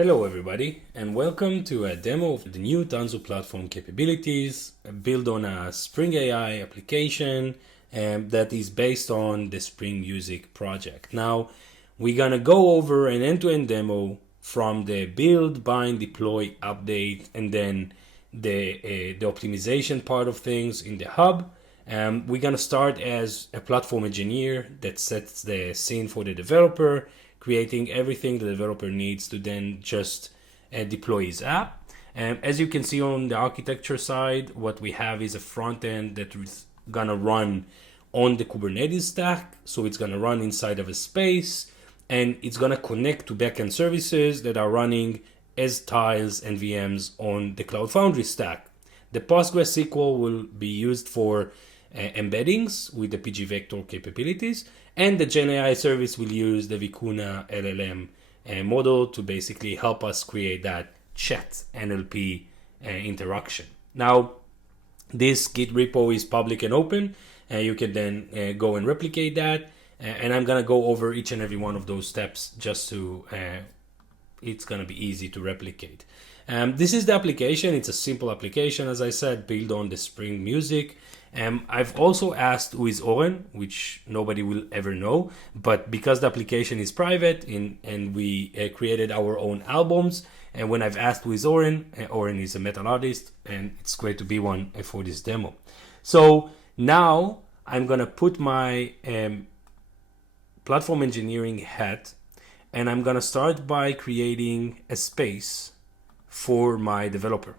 Hello everybody, and welcome to a demo of the new Tanzu platform capabilities built on a Spring AI application that is based on the Spring Music project. Now, we're gonna go over an end-to-end demo from the build, bind, deploy, update, and then the optimization part of things in the hub. We're gonna start as a platform engineer that sets the scene for the developer, creating everything the developer needs to then just deploy his app. As you can see on the architecture side, what we have is a front end that is gonna run on the Kubernetes stack. So it's gonna run inside of a space, and it's gonna connect to backend services that are running as tiles and VMs on the Cloud Foundry stack. The PostgreSQL will be used for embeddings with the PG Vector capabilities, and the GenAI service will use the Vicuna LLM model to basically help us create that chat NLP interaction. Now, this Git repo is public and open, and you can then go and replicate that. And I'm gonna go over each and every one of those steps just to, it's gonna be easy to replicate. This is the application. It's a simple application, as I said, built on the Spring Music. I've also asked who is Oren, which nobody will ever know, but because the application is private and we created our own albums, and when I've asked who is Oren, Oren is a metal artist, and it's great to be one for this demo. So now I'm gonna put my platform engineering hat, and I'm gonna start by creating a space for my developer.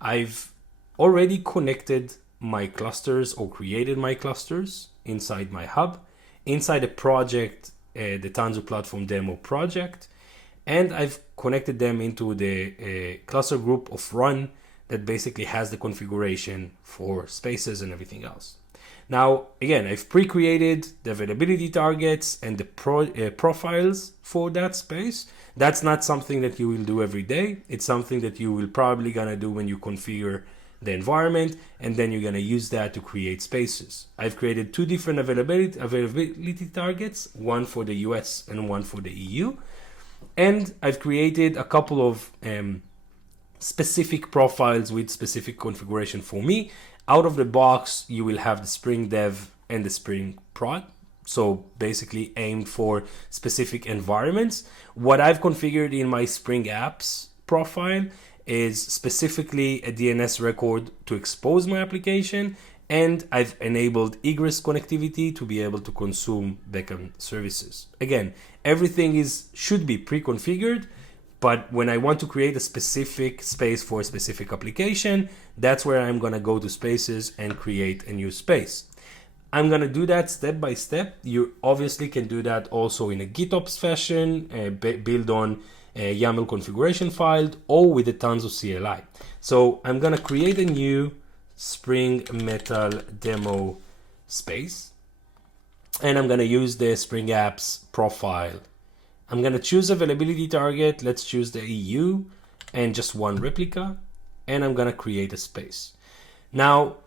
I've already connected my clusters or created my clusters inside my hub, inside a project, the Tanzu platform demo project, and I've connected them into the cluster group of run that basically has the configuration for spaces and everything else. Now, again, I've pre-created the availability targets and the profiles for that space. That's not something that you will do every day. It's something that you will probably gonna do when you configure the environment, and then you're gonna use that to create spaces. I've created two different availability targets, one for the US and one for the EU. And I've created a couple of specific profiles with specific configuration for me. Out of the box, you will have the Spring Dev and the Spring Prod. So basically aimed for specific environments. What I've configured in my Spring Apps profile is specifically a DNS record to expose my application, and I've enabled egress connectivity to be able to consume backend services. Again, everything should be pre-configured, but when I want to create a specific space for a specific application, that's where I'm gonna go to spaces and create a new space. I'm gonna do that step by step. You obviously can do that also in a GitOps fashion, build on a YAML configuration file or with the Tanzu CLI. So I'm gonna create a new Spring Metal demo space, and I'm gonna use the Spring Apps profile. I'm gonna choose availability target. Let's choose the EU and just one replica, and I'm gonna create a space. Now,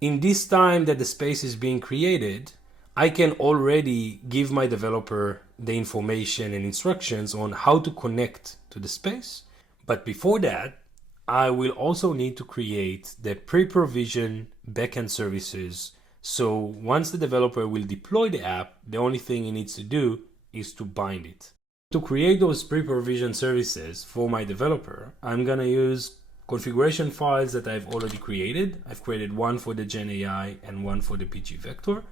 in this time that the space is being created, I can already give my developer the information and instructions on how to connect to the space. But before that, I will also need to create the pre-provision backend services. So once the developer will deploy the app, the only thing he needs to do is to bind it. To create those pre-provision services for my developer, I'm gonna use configuration files that I've already created. I've created one for the GenAI and one for the PG Vector.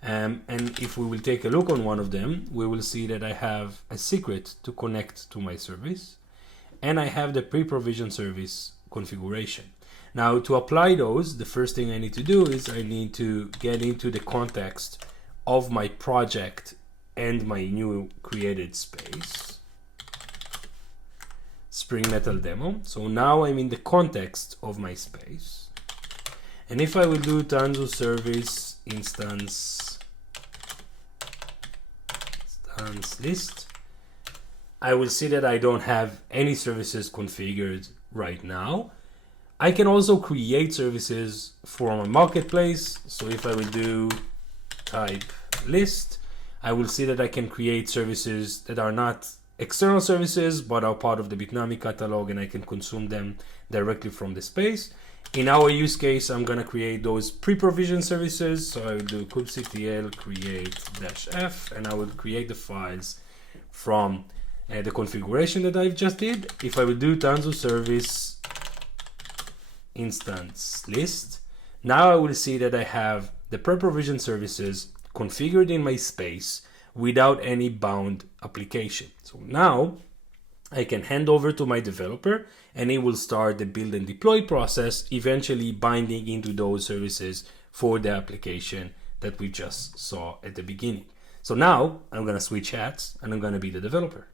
And if we will take a look on one of them, we will see that I have a secret to connect to my service, and I have the pre-provision service configuration. Now, to apply those, the first thing I need to do is I need to get into the context of my project and my new created space, Spring Metal Demo. So now I'm in the context of my space. And if I will do Tanzu service instance list, I will see that I don't have any services configured right now. I can also create services from a marketplace. So if I will do type list, I will see that I can create services that are not external services, but are part of the Bitnami catalog, and I can consume them directly from the space. In our use case, I'm gonna create those pre-provisioned services. So I will do kubectl create -f, and I will create the files from the configuration that I've just did. If I will do Tanzu service instance list, now I will see that I have the pre-provisioned services configured in my space without any bound application. So now I can hand over to my developer and it will start the build and deploy process, eventually binding into those services for the application that we just saw at the beginning. So now I'm gonna switch hats and I'm gonna be the developer.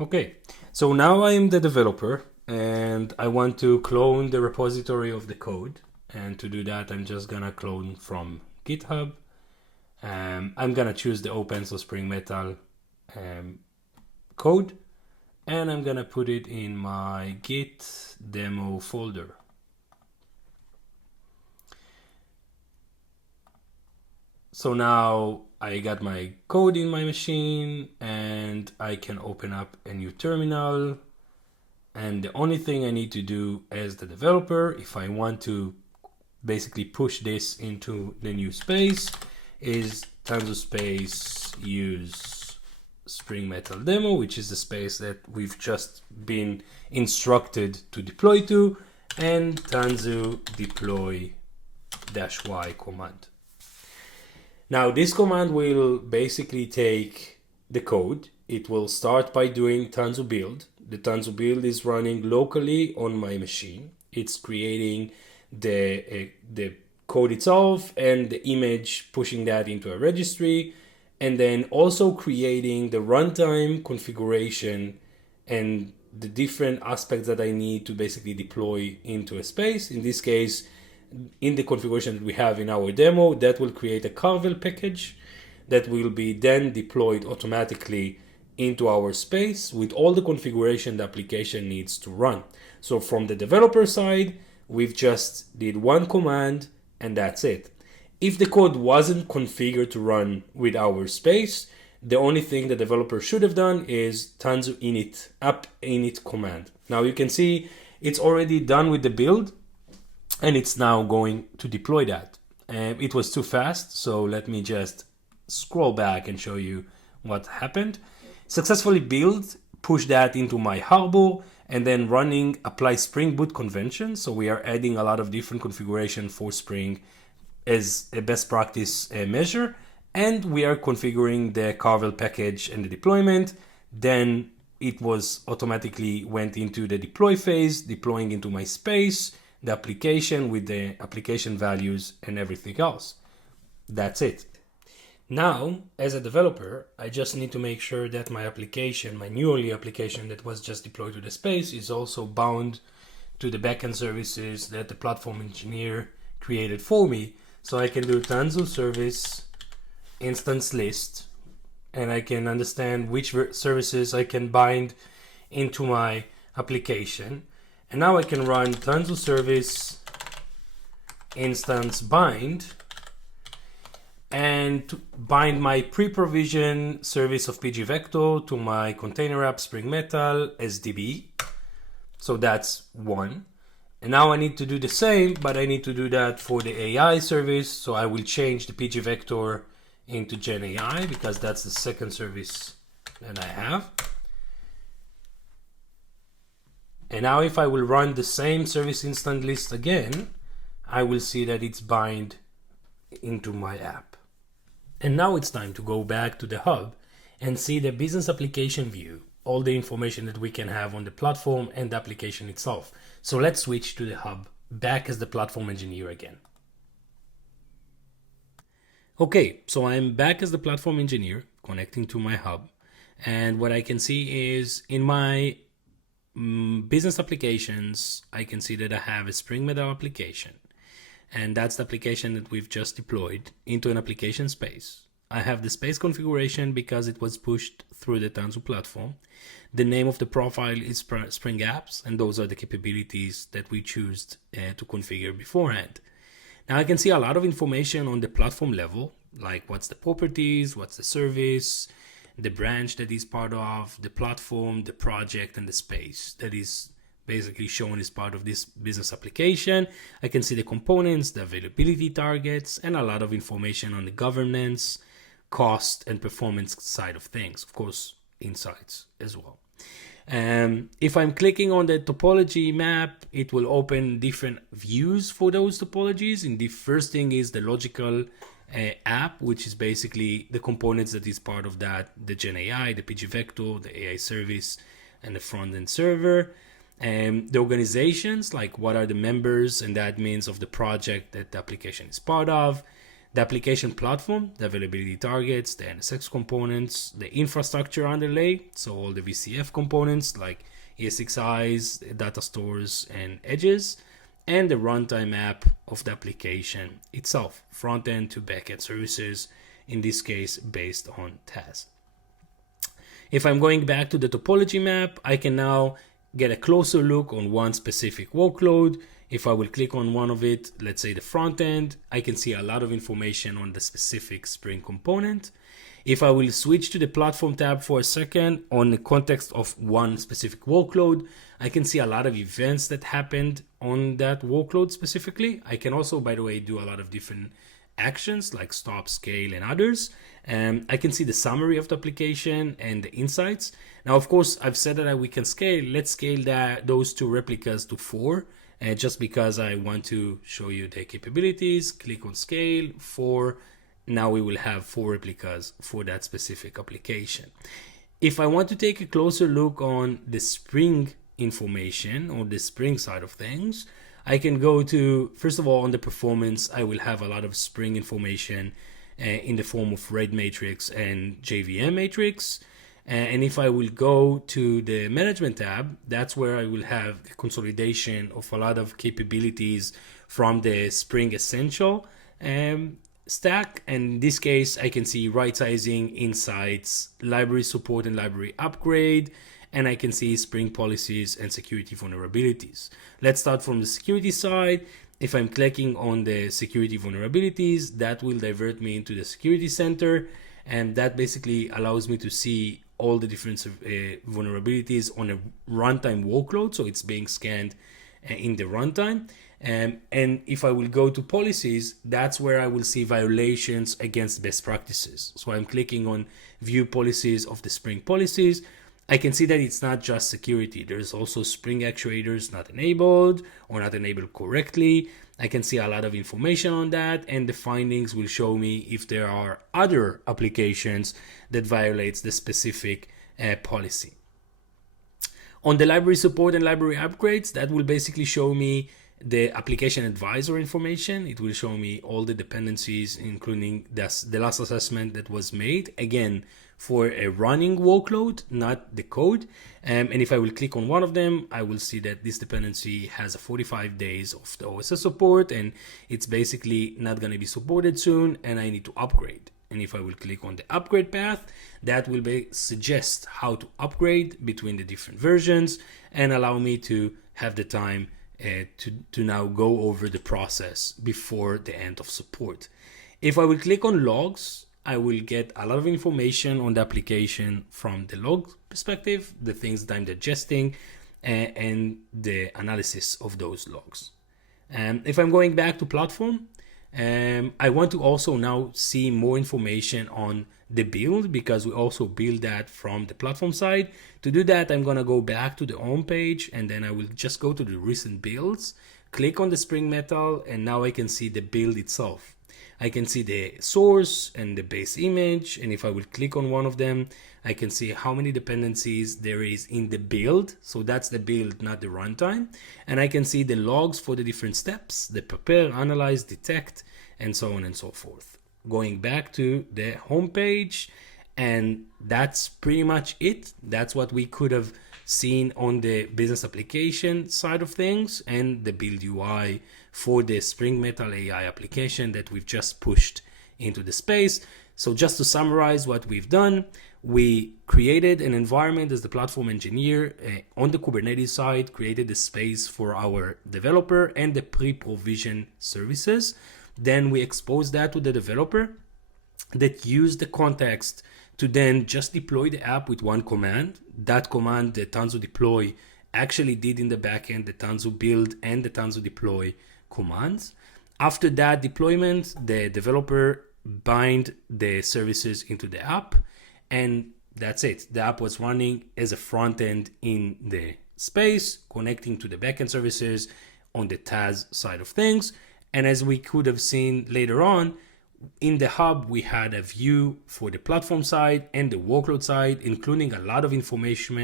Okay, so now I am the developer and I want to clone the repository of the code. And to do that, I'm just gonna clone from GitHub. I'm gonna choose the OpenSO Spring Metal code, and I'm gonna put it in my Git demo folder. So now I got my code in my machine and I can open up a new terminal. And the only thing I need to do as the developer, if I want to basically push this into the new space, is Tanzu space use Spring Metal demo, which is the space that we've just been instructed to deploy to, and Tanzu deploy -y command. Now this command will basically take the code. It will start by doing Tanzu build. The Tanzu build is running locally on my machine. It's creating the code itself and the image, pushing that into a registry, and then also creating the runtime configuration and the different aspects that I need to basically deploy into a space. In this case, in the configuration that we have in our demo, that will create a Carvel package that will be then deployed automatically into our space with all the configuration the application needs to run. So from the developer side, we've just did one command and that's it. If the code wasn't configured to run with our space, the only thing the developer should have done is Tanzu init, app init command. Now you can see it's already done with the build and it's now going to deploy that. It was too fast, so let me just scroll back and show you what happened. Successfully build, push that into my Harbor, and then running apply Spring Boot convention. So we are adding a lot of different configuration for Spring as a best practice measure. And we are configuring the Carvel package and the deployment. Then it was automatically went into the deploy phase, deploying into my space, the application with the application values and everything else. That's it. Now, as a developer, I just need to make sure that my application, my new application that was just deployed to the space, is also bound to the backend services that the platform engineer created for me. So I can do Tanzu service instance list, and I can understand which services I can bind into my application. And now I can run Tanzu service instance bind and to bind my pre-provision service of pgvector to my container app Spring Metal as DB. So that's one. And now I need to do the same, but I need to do that for the AI service. So I will change the pgvector into Gen AI because that's the second service that I have. And now if I will run the same service instance list again, I will see that it's bind into my app. And now it's time to go back to the hub and see the business application view, all the information that we can have on the platform and the application itself. So let's switch to the hub, back as the platform engineer again. Okay, so I'm back as the platform engineer, connecting to my hub. And what I can see is in my business applications, I can see that I have a Spring Metal application. And that's the application that we've just deployed into an application space. I have the space configuration because it was pushed through the Tanzu platform. The name of the profile is Spring Apps, and those are the capabilities that we choose to configure beforehand. Now I can see a lot of information on the platform level, like what's the properties, what's the service, the branch that is part of, the platform, the project, and the space that is basically shown as part of this business application. I can see the components, the availability targets, and a lot of information on the governance, cost, and performance side of things. Of course, insights as well. If I'm clicking on the topology map, it will open different views for those topologies. And the first thing is the logical app, which is basically the components that is part of that, the Gen AI, the PG Vector, the AI service, and the front-end server. The organizations, like what are the members and the admins of the project that the application is part of, the application platform, the availability targets, the NSX components, the infrastructure underlay, so all the VCF components like ESXIs, data stores, and edges, and the runtime app of the application itself, front end to back end services, in this case based on TAS. If I'm going back to the topology map, I can now get a closer look on one specific workload. If I will click on one of it, let's say the front end, I can see a lot of information on the specific Spring component. If I will switch to the platform tab for a second on the context of one specific workload, I can see a lot of events that happened on that workload specifically. I can also, by the way, do a lot of different actions like stop, scale, and others. I can see the summary of the application and the insights. Now, of course, I've said that we can scale. Let's scale those two replicas to 4. Just because I want to show you the capabilities. Click on scale 4. Now we will have 4 replicas for that specific application. If I want to take a closer look on the Spring information or the Spring side of things, I can go to, first of all, on the performance, I will have a lot of Spring information in the form of red matrix and JVM matrix. And if I will go to the management tab, that's where I will have the consolidation of a lot of capabilities from the Spring Essential stack. And in this case, I can see right sizing, insights, library support and library upgrade, and I can see Spring policies and security vulnerabilities. Let's start from the security side. If I'm clicking on the security vulnerabilities, that will divert me into the security center. And that basically allows me to see all the different vulnerabilities on a runtime workload. So it's being scanned in the runtime. And if I will go to policies, that's where I will see violations against best practices. So I'm clicking on view policies of the Spring policies. I can see that it's not just security. There's also Spring actuators not enabled or not enabled correctly. I can see a lot of information on that, and the findings will show me if there are other applications that violates the specific policy. On the library support and library upgrades, that will basically show me the application advisor information. It will show me all the dependencies, including the last assessment that was made, again, for a running workload, not the code. And if I will click on one of them, I will see that this dependency has a 45 days of the OSS support, and it's basically not going to be supported soon, and I need to upgrade. And if I will click on the upgrade path, that will suggest how to upgrade between the different versions and allow me to have the time to now go over the process before the end of support. If I will click on logs, I will get a lot of information on the application from the log perspective, the things that I'm digesting, and the analysis of those logs. If I'm going back to platform, I want to also now see more information on the build, because we also build that from the platform side. To do that, I'm going to go back to the home page, and then I will just go to the recent builds, click on the Spring Metal, and now I can see the build itself. I can see the source and the base image, and if I will click on one of them, I can see how many dependencies there is in the build. So that's the build, not the runtime. And I can see the logs for the different steps, the prepare, analyze, detect, and so on and so forth. Going back to the home page, and that's pretty much it. That's what we could have seen on the business application side of things and the build UI for the Spring Metal AI application that we've just pushed into the space. So just to summarize what we've done, we created an environment as the platform engineer on the Kubernetes side, created a space for our developer and the pre-provision services. Then we exposed that to the developer that used the context to then just deploy the app with one command. That command, the Tanzu deploy, actually did in the backend the Tanzu build and the Tanzu deploy commands. After that deployment, the developer bind the services into the app, and that's it. The app was running as a front end in the space, connecting to the backend services on the TAS side of things. And as we could have seen later on, in the hub, we had a view for the platform side and the workload side, including a lot of information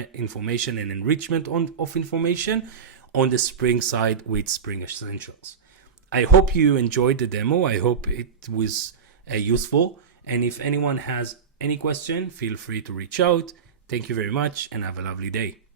and enrichment of information on the Spring side with Spring Essentials. I hope you enjoyed the demo. I hope it was useful. And if anyone has any question, feel free to reach out. Thank you very much and have a lovely day.